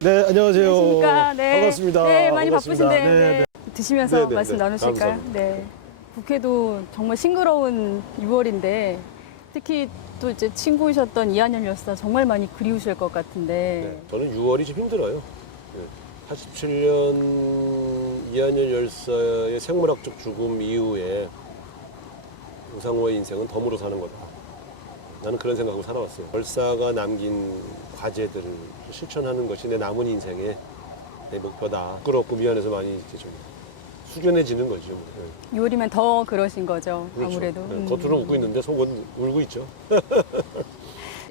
네, 안녕하세요. 안녕하십니까. 네. 반갑습니다. 네, 많이 반갑습니다. 바쁘신데 네, 네. 드시면서 네, 네, 말씀 네. 나누실까요? 감사합니다. 네. 국회도 정말 싱그러운 6월인데 특히 또 이제 친구이셨던 이한열 열사 정말 많이 그리우실 것 같은데. 네, 저는 6월이 좀 힘들어요. 네. 87년 이한열 열사의 생물학적 죽음 이후에 우상호의 인생은 덤으로 사는 거다. 나는 그런 생각하고 살아왔어요. 열사가 남긴 과제들을 실천하는 것이 내 남은 인생의 내 목표다. 부끄럽고 미안해서 많이 이제 좀 숙연해지는 거죠. 네. 6월이면 더 그러신 거죠. 그렇죠. 아무래도. 네, 겉으로는 웃고 있는데 속은 울고 있죠.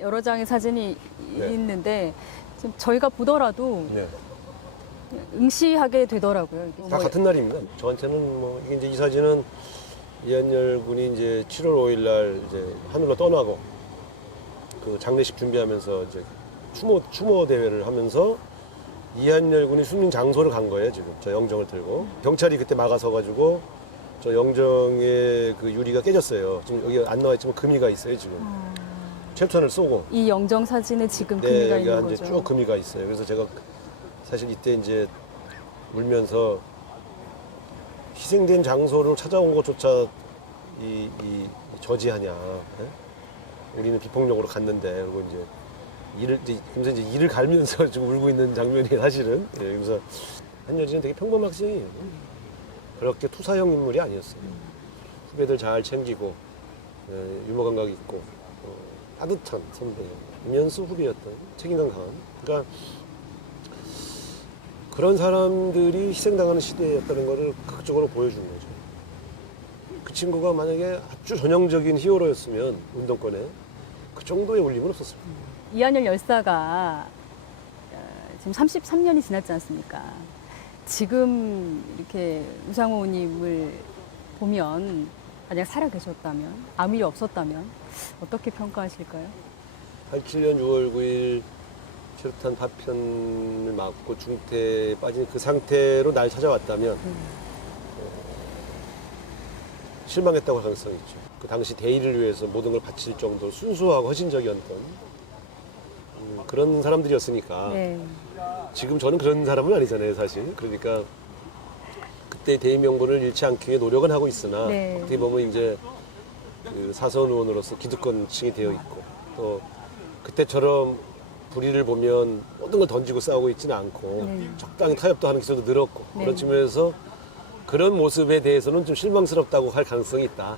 여러 장의 사진이 네. 있는데 지금 저희가 보더라도 네. 응시하게 되더라고요. 다 같은 날입니다. 저한테는 뭐 이게 이제 이 사진은 이한열 군이 이제 7월 5일 날 이제 하늘로 떠나고 그 장례식 준비하면서 이제 추모 대회를 하면서 이한열 군이 숨진 장소를 간 거예요, 지금. 저 영정을 들고. 경찰이 그때 막아서 가지고 저 영정의 그 유리가 깨졌어요. 지금 여기 안 나와 있지만 금이가 있어요, 지금. 철탄을 쏘고. 이 영정 사진에 지금 네, 금이가 여기 있는 이제 거죠. 쭉 금이가 있어요. 그래서 제가 사실 이때 이제 울면서 희생된 장소를 찾아온 것조차 이 저지하냐. 예? 우리는 비폭력으로 갔는데, 그리고 그래서 이제 이를 갈면서 지금 울고 있는 장면이 사실은. 예, 그래서 한여진은 되게 평범한 학생이에요. 그렇게 투사형 인물이 아니었어요. 후배들 잘 챙기고, 예, 유머 감각 있고, 따뜻한 선배이면서 후배였던 책임감 강한. 그러니까 그런 사람들이 희생당하는 시대였다는 것을 극적으로 보여준 거죠. 그 친구가 만약에 아주 전형적인 히어로였으면 운동권에 그 정도의 울림은 없었을 거예요. 이한열 열사가 지금 33년이 지났지 않습니까? 지금 이렇게 우상호님을 보면 만약 살아계셨다면, 아무 일이 없었다면 어떻게 평가하실까요? 87년 6월 9일 최루탄 파편을 맞고 중태에 빠진 그 상태로 날 찾아왔다면 실망했다고 할 가능성이 있죠. 그 당시 대의를 위해서 모든 걸 바칠 정도로 순수하고 헌신적이었던 그런 사람들이었으니까 네. 지금 저는 그런 사람은 아니잖아요, 사실. 그러니까 그때 대의 명분을 잃지 않기 위해 노력은 하고 있으나 네. 어떻게 보면 이제 그 사선 의원으로서 기득권층이 되어 있고 또 그때처럼 불의를 보면 모든 걸 던지고 싸우고 있지는 않고 네. 적당히 타협도 하는 기술도 늘었고 네. 그런 측면에서 그런 모습에 대해서는 좀 실망스럽다고 할 가능성이 있다.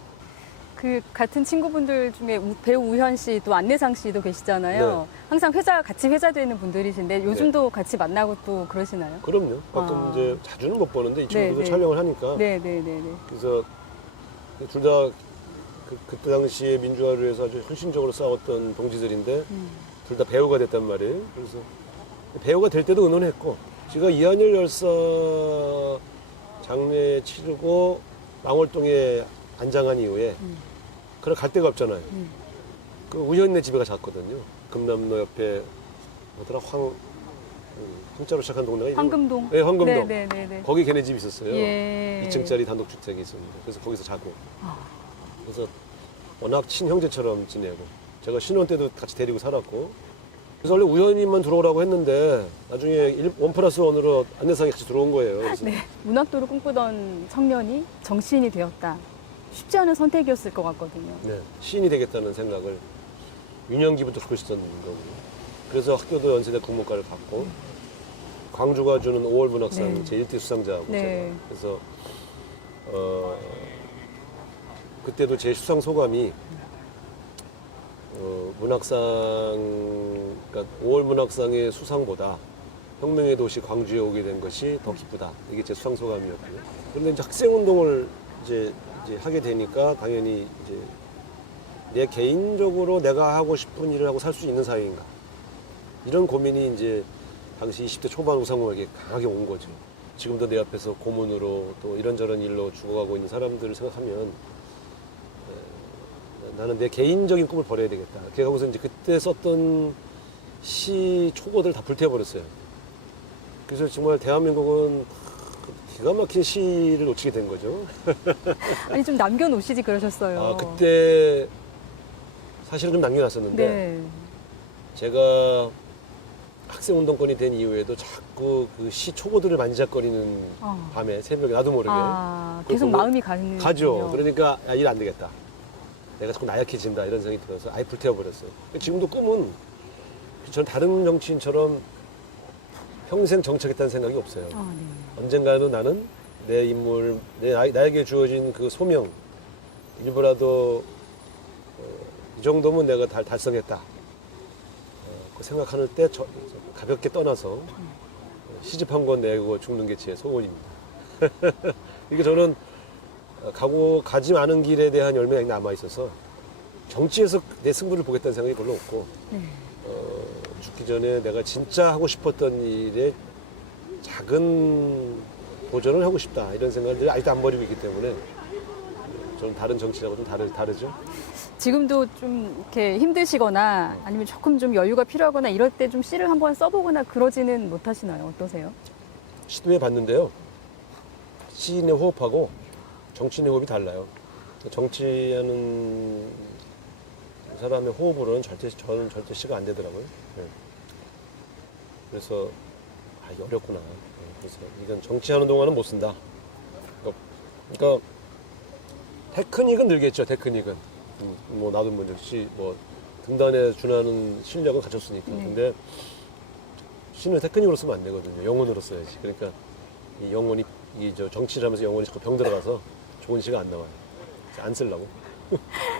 그 같은 친구분들 중에 배우 우현 씨 또 안내상 씨도 계시잖아요. 네. 항상 같이 회자되는 분들이신데 요즘도 같이 만나고 또 그러시나요? 그럼요. 가끔 아. 이제 자주는 못 보는데 이 친구도 네, 네. 촬영을 하니까 네네네네. 그래서 둘 다 그때 당시에 민주화를 위해서 아주 헌신적으로 싸웠던 동지들인데 둘 다 배우가 됐단 말이에요. 그래서 배우가 될 때도 의논했고 제가 이한열 열사 장례 치르고 망월동에 안장한 이후에 그래 갈 데가 없잖아요. 그 우현네 집에 가서 잤거든요. 금남로 옆에 뭐더라 황자로 시작한 동네가 황금동. 네, 황금동. 네네네. 거기 걔네 집이 있었어요. 예. 2층짜리 단독주택이 있었는데 그래서 거기서 자고 아. 그래서 워낙 친형제처럼 지내고 제가 신혼 때도 같이 데리고 살았고 그래서 원래 우연히만 들어오라고 했는데 나중에 1+1으로 안내상에 같이 들어온 거예요. 그래서 네. 문학도를 꿈꾸던 청년이 정치인이 되었다. 쉽지 않은 선택이었을 것 같거든요. 네, 시인이 되겠다는 생각을 유년기부터 갖고 있었던 거고 그래서 학교도 연세대 국문과를 갔고 광주가 주는 5월 문학상 네. 제 1대 수상자고 네. 제가 그래서 그때도 제 수상 소감이 문학상 그러니까 5월 문학상의 수상보다 혁명의 도시 광주에 오게 된 것이 더 기쁘다. 이게 제 수상 소감이었고요. 그런데 이제 학생 운동을 이제 하게 되니까 당연히 이제 내 개인적으로 내가 하고 싶은 일을 하고 살 수 있는 사회인가 이런 고민이 이제 당시 20대 초반 우상호에게 강하게 온 거죠. 지금도 내 앞에서 고문으로 또 이런저런 일로 죽어가고 있는 사람들을 생각하면 나는 내 개인적인 꿈을 버려야 되겠다. 그래서 하고서 이제 그때 썼던 시 초고들 다 불태워버렸어요. 그래서 정말 대한민국은 기가 막힌 시를 놓치게 된 거죠. 아니 좀 남겨놓으시지 그러셨어요. 아, 그때 사실은 좀 남겨놨었는데 네. 제가 학생운동권이 된 이후에도 자꾸 그 시 초고들을 만지작거리는 밤에 새벽에 나도 모르게 계속 그거 마음이 가는 가죠. 그러니까 일 안 되겠다. 내가 자꾸 나약해진다 이런 생각이 들어서 아예 불태워버렸어요. 지금도 꿈은 전 다른 정치인처럼 평생 정치하겠다는 생각이 없어요. 네. 언젠가는 나는 내 인물, 나에게 주어진 그 소명, 일부라도 이 정도면 내가 달성했다. 그 생각하는 때 가볍게 떠나서 시집 한 권 내고 죽는 게 제 소원입니다. 이게 저는 가지 않은 길에 대한 열매가 남아 있어서 정치에서 내 승부를 보겠다는 생각이 별로 없고 죽기 전에 내가 진짜 하고 싶었던 일에 작은 도전을 하고 싶다 이런 생각을 아직도 안 버리고 있기 때문에 저는 다른 정치하고 좀 다르죠. 지금도 좀 이렇게 힘드시거나 아니면 조금 좀 여유가 필요하거나 이럴 때 좀 시를 한번 써보거나 그러지는 못하시나요? 어떠세요? 시도해 봤는데요. 시인의 호흡하고 정치인의 호흡이 달라요. 정치하는 사람의 호흡으로는 저는 절대 시가 안 되더라고요. 네. 그래서 이게 어렵구나. 그래서 이건 정치하는 동안은 못 쓴다. 그러니까 테크닉은 늘겠죠. 테크닉은 뭐 나도 먼저 뭐 등단에 준하는 실력은 갖췄으니까. 근데 시는 테크닉으로 쓰면 안 되거든요. 영혼으로 써야지. 그러니까 이 영혼이 정치를 하면서 영혼이 자꾸 병 들어가서 좋은 시가 안 나와요. 그래서 안 쓰려고.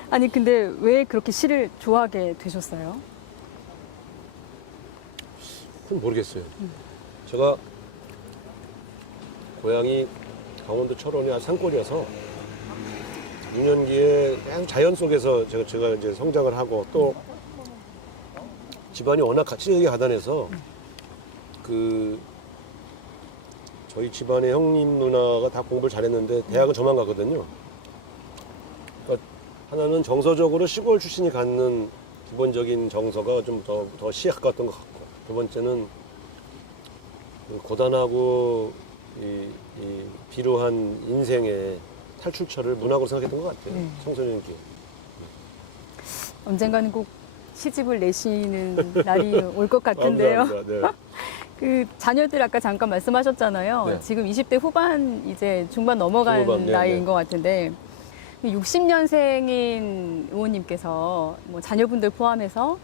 아니 근데 왜 그렇게 시를 좋아하게 되셨어요? 그건 모르겠어요. 제가 고향이 강원도 철원이 아주 산골이어서 유년기에 그냥 자연 속에서 제가 이제 성장을 하고 또 집안이 워낙 가치력이 가난해서 저희 집안의 형님 누나가 다 공부를 잘했는데 대학은 저만 가거든요. 그러니까 하나는 정서적으로 시골 출신이 갖는 기본적인 정서가 좀 더 시에 가까웠던 것 같고, 두 번째는 그 고단하고 이 비루한 인생의 탈출처를 문학으로 생각했던 것 같아요. 청소년기. 언젠가는 꼭 시집을 내시는 날이 올 것 같은데요. 네. 그 자녀들 아까 잠깐 말씀하셨잖아요. 네. 지금 20대 후반 이제 중반 넘어간 네, 나이인 네. 것 같은데 60년생인 의원님께서 뭐 자녀분들 포함해서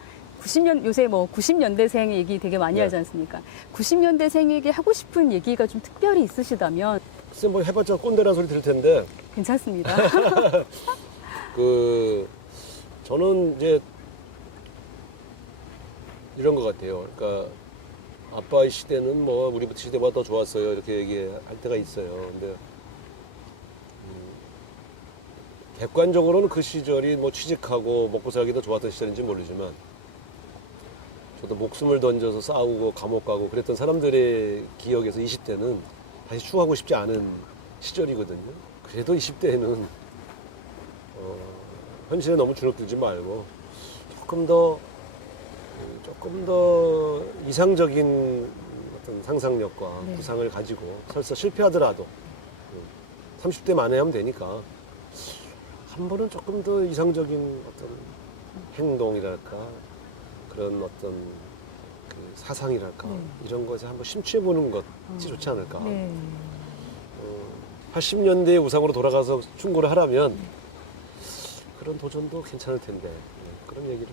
요새 뭐 90년대생 얘기 되게 많이 네. 하지 않습니까? 90년대생에게 하고 싶은 얘기가 좀 특별히 있으시다면 글쎄 뭐 해봤자 꼰대라는 소리 들을 텐데 괜찮습니다. 저는 이제 이런 것 같아요. 그러니까 아빠의 시대는 뭐 우리 시대보다 더 좋았어요. 이렇게 얘기할 때가 있어요. 근데 객관적으로는 그 시절이 뭐 취직하고 먹고 살기 더 좋았던 시절인지 모르지만 저도 목숨을 던져서 싸우고 감옥 가고 그랬던 사람들의 기억에서 20대는 다시 추억하고 싶지 않은 시절이거든요. 그래도 20대에는 현실에 너무 주눅들지 말고 조금 더 이상적인 어떤 상상력과 구상을 가지고 설사 실패하더라도 30대 만에 하면 되니까 한 번은 조금 더 이상적인 어떤 행동이랄까 그런 어떤 그 사상이랄까 이런 것에 한번 심취해보는 것이 좋지 않을까. 80년대의 우상으로 돌아가서 충고를 하라면 그런 도전도 괜찮을 텐데 그런 얘기를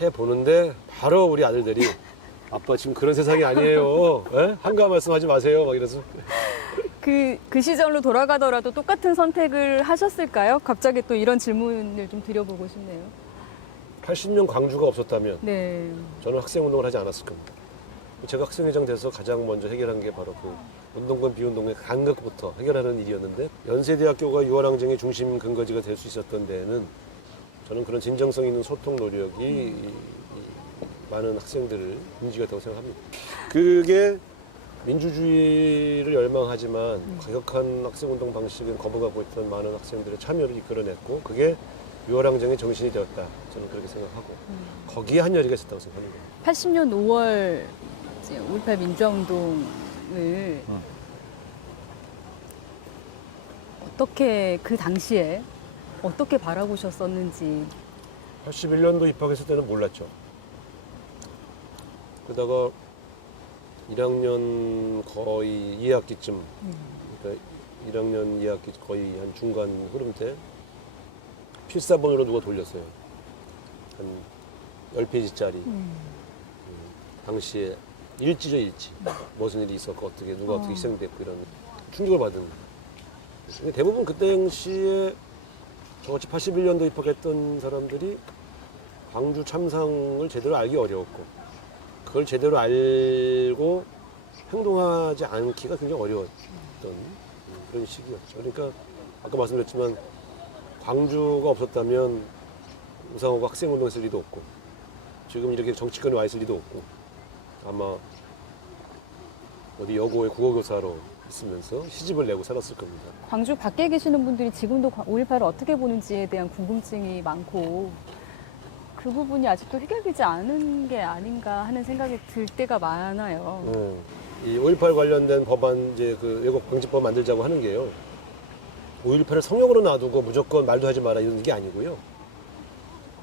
해보는데 바로 우리 아들들이 아빠 지금 그런 세상이 아니에요. 한가한 말씀하지 마세요. 막 이래서 그 시절로 돌아가더라도 똑같은 선택을 하셨을까요? 갑자기 또 이런 질문을 좀 드려보고 싶네요. 80년 광주가 없었다면 네. 저는 학생운동을 하지 않았을 겁니다. 제가 학생회장 돼서 가장 먼저 해결한 게 바로 그 운동권 비운동의 간극부터 해결하는 일이었는데 연세대학교가 유월항쟁의 중심 근거지가 될 수 있었던 데에는 저는 그런 진정성 있는 소통 노력이 이 많은 학생들을 움직였다고 생각합니다. 그게 민주주의를 열망하지만 과격한 학생운동 방식은 거부하고 있던 많은 학생들의 참여를 이끌어냈고 그게 유월항쟁의 정신이 되었다. 저는 그렇게 생각하고 거기에 한 열의가 있었다고 생각합니다. 80년 5월 5.18 민주화운동을 어떻게 그 당시에 어떻게 바라보셨었는지. 81년도 입학했을 때는 몰랐죠. 그러다가 1학년 거의 2학기쯤, 그러니까 1학년 2학기 거의 한 중간 흐름 때 필사본으로 누가 돌렸어요. 한 10페이지짜리. 당시에 일지죠, 일지. 무슨 일이 있었고, 누가 어떻게 희생됐고, 이런 충격을 받은. 근데 대부분 그때 당시에 저같이 81년도 입학했던 사람들이 광주 참상을 제대로 알기 어려웠고, 그걸 제대로 알고 행동하지 않기가 굉장히 어려웠던 그런 시기였죠. 그러니까 아까 말씀드렸지만 광주가 없었다면 우상호가 학생운동 했을 리도 없고, 지금 이렇게 정치권에 와 있을 리도 없고, 아마 어디 여고의 국어교사로 있으면서 시집을 내고 살았을 겁니다. 광주 밖에 계시는 분들이 지금도 5.18을 어떻게 보는지에 대한 궁금증이 많고 그 부분이 아직도 해결되지 않은 게 아닌가 하는 생각이 들 때가 많아요. 이 5.18 관련된 법안, 이제 그 왜곡 방지법 만들자고 하는 게요. 5.18을 성역으로 놔두고 무조건 말도 하지 마라 이런 게 아니고요.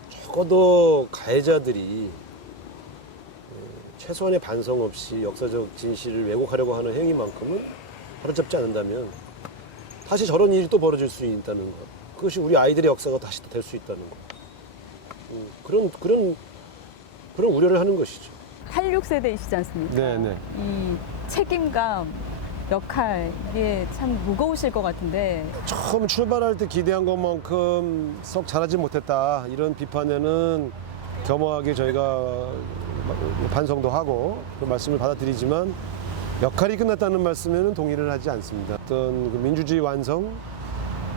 적어도 가해자들이 최소한의 반성 없이 역사적 진실을 왜곡하려고 하는 행위만큼은 바로잡지 않는다면 다시 저런 일이 또 벌어질 수 있다는 것. 그것이 우리 아이들의 역사가 다시 또 될 수 있다는 것. 그런 우려를 하는 것이죠. 86세대이시지 않습니까? 네네. 이 책임감, 역할 이게 참 무거우실 것 같은데 처음 출발할 때 기대한 것만큼 썩 잘하지 못했다. 이런 비판에는 겸허하게 저희가 반성도 하고 그 말씀을 받아들이지만 역할이 끝났다는 말씀에는 동의를 하지 않습니다. 어떤 그 민주주의 완성,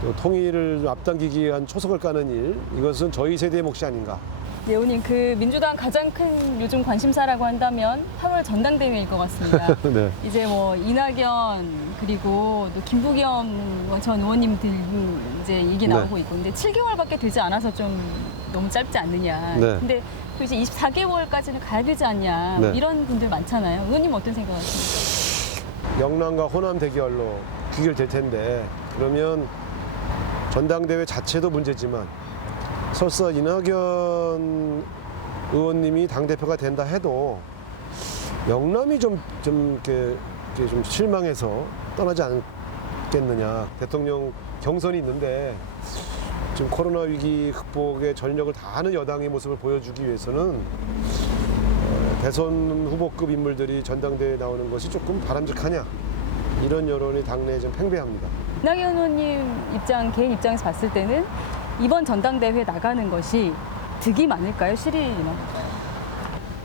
또 통일을 앞당기기 위한 초석을 까는 일, 이것은 저희 세대의 몫이 아닌가. 예원님, 그 민주당 가장 큰 요즘 관심사라고 한다면 8월 전당대회일 것 같습니다. 네. 이제 뭐 이낙연 그리고 또 김부겸 전 의원님들 이제 얘기 나오고 있고, 근데 7개월밖에 되지 않아서 좀 너무 짧지 않느냐. 네. 근데 또 이제 24개월까지는 가야 되지 않냐. 네. 이런 분들 많잖아요. 의원님 어떤 생각하십니까? 영남과 호남 대결로 귀결될 텐데, 그러면 전당대회 자체도 문제지만 설사 이낙연 의원님이 당대표가 된다 해도 영남이 좀 실망해서 떠나지 않겠느냐. 대통령 경선이 있는데 지금 코로나 위기 극복에 전력을 다하는 여당의 모습을 보여주기 위해서는 대선 후보급 인물들이 전당대회에 나오는 것이 조금 바람직하냐, 이런 여론이 당내에 좀 팽배합니다. 이낙연 의원님 개인 입장에서 봤을 때는 이번 전당대회에 나가는 것이 득이 많을까요? 실이 많을까요?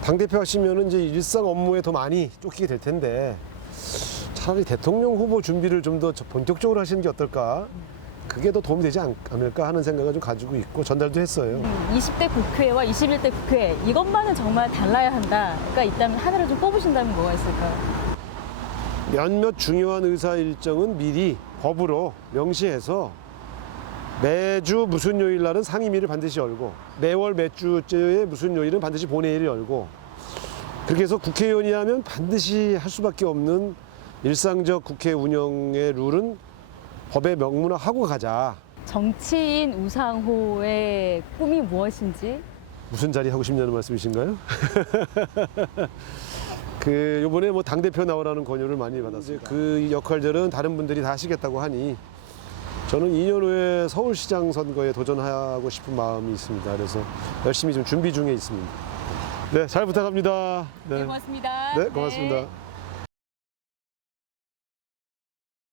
당대표 하시면 이제 일상 업무에 더 많이 쫓기게 될 텐데 차라리 대통령 후보 준비를 좀 더 본격적으로 하시는 게 어떨까? 그게 더 도움이 되지 않을까 하는 생각을 좀 가지고 있고 전달도 했어요. 20대 국회와 21대 국회 이것만은 정말 달라야 한다가 있다면 하나를 좀 뽑으신다면 뭐가 있을까요? 몇몇 중요한 의사 일정은 미리 법으로 명시해서 매주 무슨 요일 날은 상임위를 반드시 열고 매월 몇 주째에 무슨 요일은 반드시 본회의를 열고, 그렇게 해서 국회의원이 하면 반드시 할 수밖에 없는 일상적 국회 운영의 룰은 법에 명문화하고 가자. 정치인 우상호의 꿈이 무엇인지? 무슨 자리 하고 싶냐는 말씀이신가요? 요번에 뭐 당대표 나오라는 권유를 많이 받았어요. 그 역할들은 다른 분들이 다 하시겠다고 하니 저는 2년 후에 서울시장 선거에 도전하고 싶은 마음이 있습니다. 그래서 열심히 좀 준비 중에 있습니다. 네, 잘 부탁합니다. 네, 고맙습니다. 네, 고맙습니다.